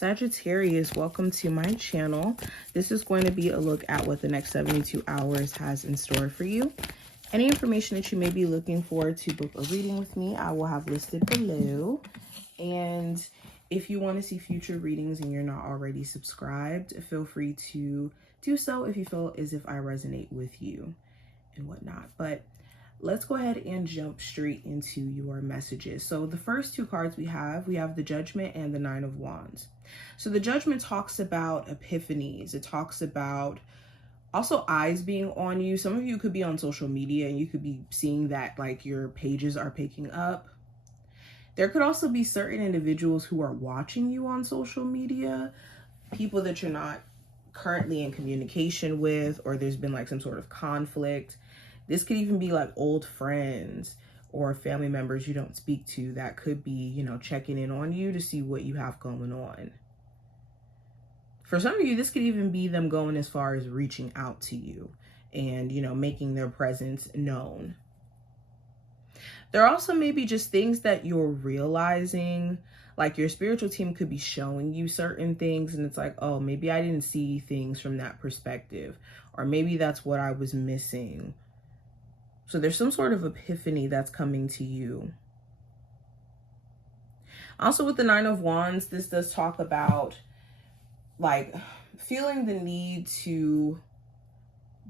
Sagittarius, welcome to my channel. This is going to be a look at what the next 72 hours has in store for you. Any information that you may be looking for to book a reading with me, I will have listed below. And if you want to see future readings and you're not already subscribed, feel free to do so if you feel as if I resonate with you and whatnot. But let's go ahead and jump straight into your messages. So the first two cards we have the Judgment and the Nine of Wands. So the Judgment talks about epiphanies. It talks about also eyes being on you. Some of you could be on social media and you could be seeing that like your pages are picking up. There could also be certain individuals who are watching you on social media, people that you're not currently in communication with, or there's been like some sort of conflict. This could even be like old friends or family members you don't speak to that could be, you know, checking in on you to see what you have going on. For some of you, this could even be them going as far as reaching out to you and, you know, making their presence known. There also may be just things that you're realizing, like your spiritual team could be showing you certain things and it's like, oh, maybe I didn't see things from that perspective, or maybe that's what I was missing. So there's some sort of epiphany that's coming to you. Also with the Nine of Wands, this does talk about like feeling the need to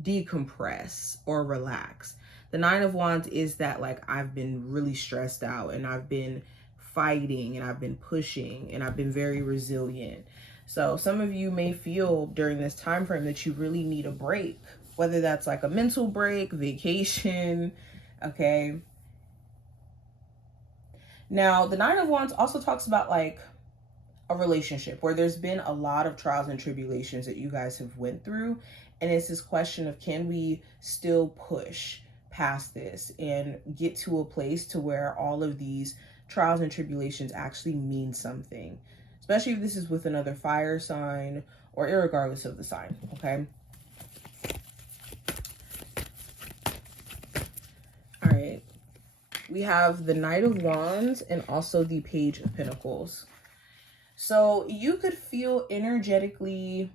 decompress or relax. The Nine of Wands is that like I've been really stressed out and I've been fighting and I've been pushing and I've been very resilient. So some of you may feel during this time frame that you really need a break, whether that's like a mental break, vacation, okay? Now, the Nine of Wands also talks about like a relationship where there's been a lot of trials and tribulations that you guys have went through. And it's this question of, can we still push past this and get to a place to where all of these trials and tribulations actually mean something, especially if this is with another fire sign or irregardless of the sign, okay? All right, we have the Knight of Wands and also the Page of Pentacles. So you could feel energetically,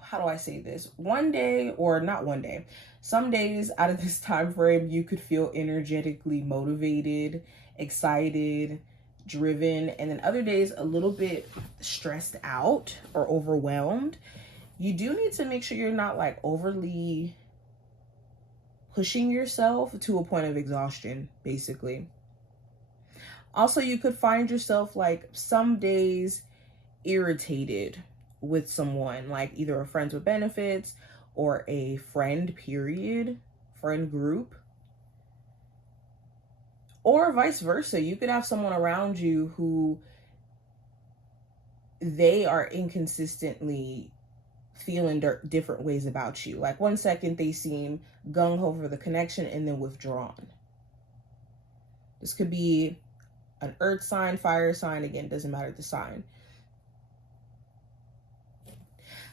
how do I say this? One day, or not one day, some days out of this time frame, you could feel energetically motivated, excited, driven, and then other days a little bit stressed out or overwhelmed. You do need to make sure you're not like overly pushing yourself to a point of exhaustion, basically. Also, you could find yourself like some days irritated with someone, like either a friends with benefits or a friend group, or vice versa. You could have someone around you who they are inconsistently feeling different ways about you. Like one second they seem gung-ho for the connection and then withdrawn. This could be an earth sign, fire sign, again, doesn't matter the sign.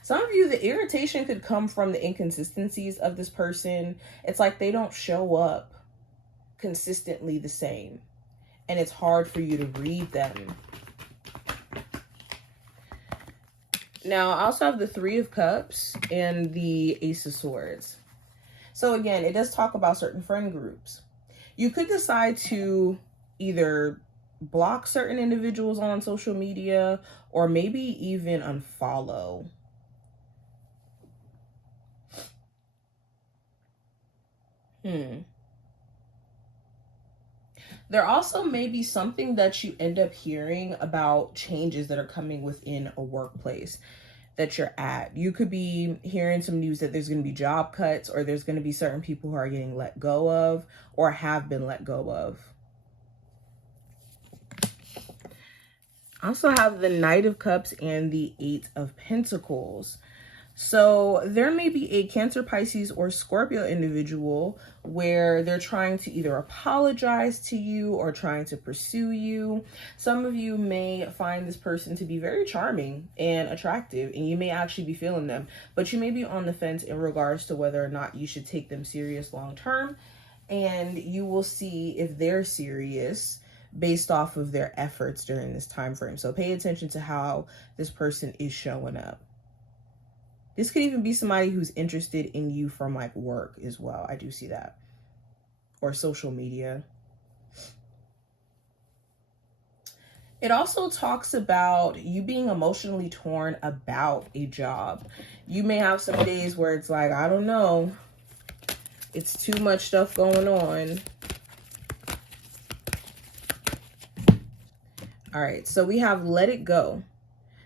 Some of you, the irritation could come from the inconsistencies of this person. It's like they don't show up consistently the same, and it's hard for you to read them. Now, I also have the Three of Cups and the Ace of Swords. So again, it does talk about certain friend groups. You could decide to either block certain individuals on social media or maybe even unfollow. There also may be something that you end up hearing about changes that are coming within a workplace that you're at. You could be hearing some news that there's going to be job cuts, or there's going to be certain people who are getting let go of or have been let go of. I also have the Knight of Cups and the Eight of Pentacles. So there may be a Cancer, Pisces, or Scorpio individual where they're trying to either apologize to you or trying to pursue you. Some of you may find this person to be very charming and attractive, and you may actually be feeling them, but you may be on the fence in regards to whether or not you should take them serious long term. And you will see if they're serious based off of their efforts during this time frame. So pay attention to how this person is showing up. This could even be somebody who's interested in you from like work as well. I do see that. Or social media. It also talks about you being emotionally torn about a job. You may have some days where it's like, I don't know, it's too much stuff going on. All right, so we have let it go.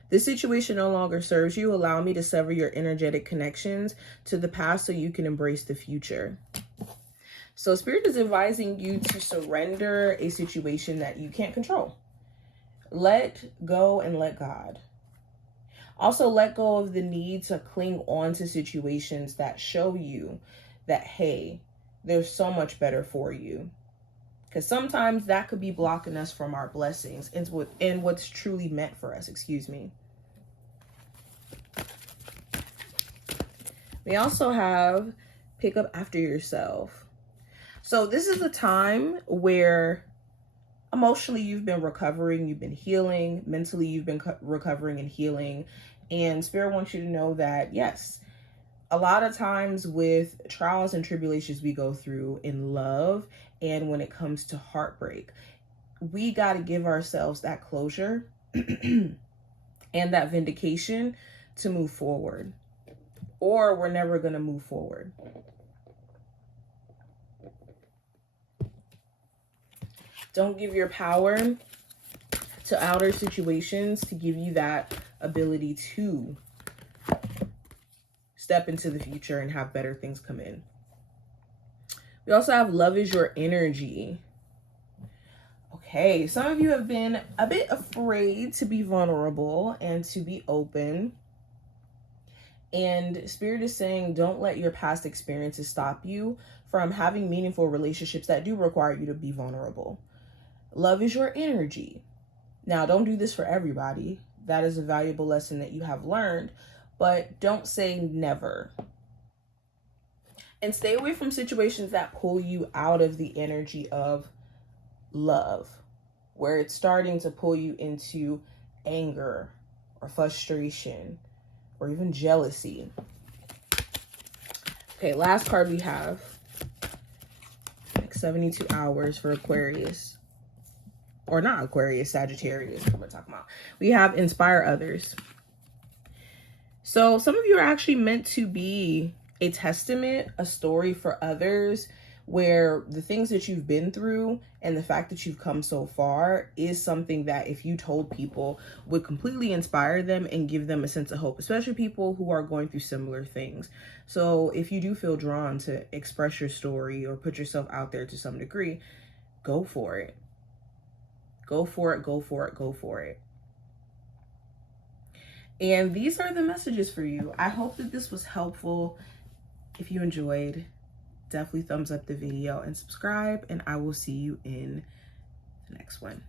This situation no longer serves you. Allow me to sever your energetic connections to the past so you can embrace the future. So Spirit is advising you to surrender a situation that you can't control. Let go and let God. Also, let go of the need to cling on to situations that show you that, hey, there's so much better for you. Because sometimes that could be blocking us from our blessings and what's truly meant for us. Excuse me. We also have pick up after yourself. So this is a time where emotionally you've been recovering, you've been healing. Mentally you've been recovering and healing. And Spirit wants you to know that, yes, a lot of times with trials and tribulations we go through in love and when it comes to heartbreak, we got to give ourselves that closure and that vindication to move forward, or we're never going to move forward. Don't give your power to outer situations to give you that ability to step into the future and have better things come in. We also have love is your energy. Okay, some of you have been a bit afraid to be vulnerable and to be open. And Spirit is saying, don't let your past experiences stop you from having meaningful relationships that do require you to be vulnerable. Love is your energy. Now, don't do this for everybody. That is a valuable lesson that you have learned, but don't say never. And stay away from situations that pull you out of the energy of love, where it's starting to pull you into anger or frustration or even jealousy. Okay, last card we have, like 72 hours for Aquarius. Or not Aquarius, Sagittarius, what we're talking about. We have inspire others. So some of you are actually meant to be a testament, a story for others, where the things that you've been through and the fact that you've come so far is something that if you told people would completely inspire them and give them a sense of hope, especially people who are going through similar things. So if you do feel drawn to express your story or put yourself out there to some degree, go for it. Go for it, go for it, go for it. And these are the messages for you. I hope that this was helpful. If you enjoyed, definitely thumbs up the video and subscribe, and I will see you in the next one.